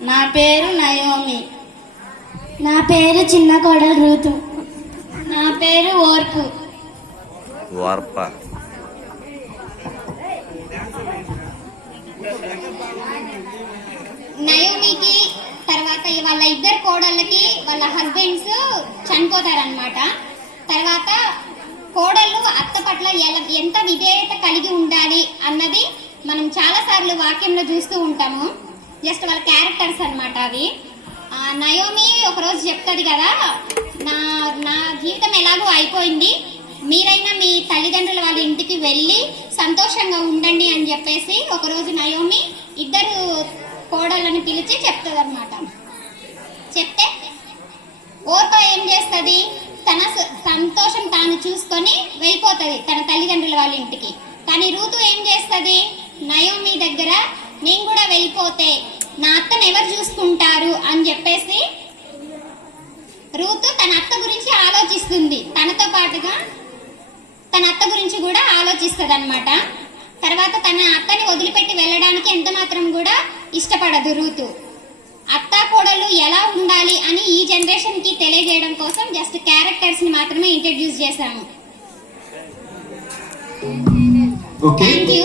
నా పేరు నయోమి. నా పేరు చిన్న కోడలు రూతు. నా పేరు ఓర్పు. వార్ప నయోమికి తర్వాత వాళ్ళ ఇద్దరు కోడళ్ళకి వాళ్ళ హస్బెండ్స్ చనిపోతారనమాట తర్వాత కోడళ్ళు అత్త పట్ల ఎలా- ఎంత విధేయత కలిగి ఉండాలి అన్నది మనం చాలా సార్లు వాక్యంలో చూస్తూ ఉంటాము. జస్ట్ వాళ్ళ క్యారెక్టర్స్ అనమాట అవి. నయోమి ఒకరోజు చెప్తుంది కదా నా నా జీవితం ఎలాగో అయిపోయింది మీరైనా మీ తల్లిదండ్రుల వాళ్ళ ఇంటికి వెళ్ళి సంతోషంగా ఉండండి అని చెప్పేసి ఒకరోజు నయోమి ఇద్దరు కోడళ్ళని పిలిచి చెప్తుంది అనమాట చెప్తే ఓర్ప ఏం చేస్తుంది తన స- సంతోషం తాను చూసుకొని వెళ్ళిపోతుంది తన తల్లిదండ్రుల వాళ్ళ ఇంటికి. కానీ రూతు ఏం చేస్తుంది? నయోమి దగ్గర నేను కూడా వెళ్ళిపోతే నా అత్తను ఎవరు చూసుకుంటారు అని చెప్పేసి రూతు తన అత్త గురించి ఆలోచిస్తుంది. తనతో పాటుగా తన అత్త గురించి కూడా ఆలోచిస్తుంది అనమాట తర్వాత తన అత్తని వదిలిపెట్టి వెళ్ళడానికి ఎంత మాత్రం కూడా ఇష్టపడదు రూతు. అత్త కోడలు ఎలా ఉండాలి? ని మాత్రమే ఇంట్రడ్యూస్ చేశాము ఓకే థ్యాంక్ యూ